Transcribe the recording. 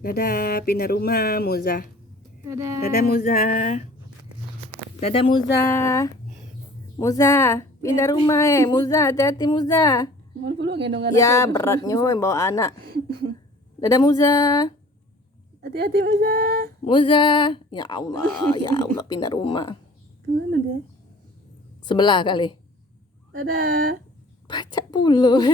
Dadah, pindah rumah, Muza. Dadah. Dadah, Muza. Dadah, Muza. Muza, pindah rumah Muza, hati-hati Muza. Ya, beratnya bawa anak. Dadah, Muza. Hati-hati Muza. Muza. Ya Allah, pindah rumah. Kemana dia? Sebelah kali. Dadah. Pacak bulu.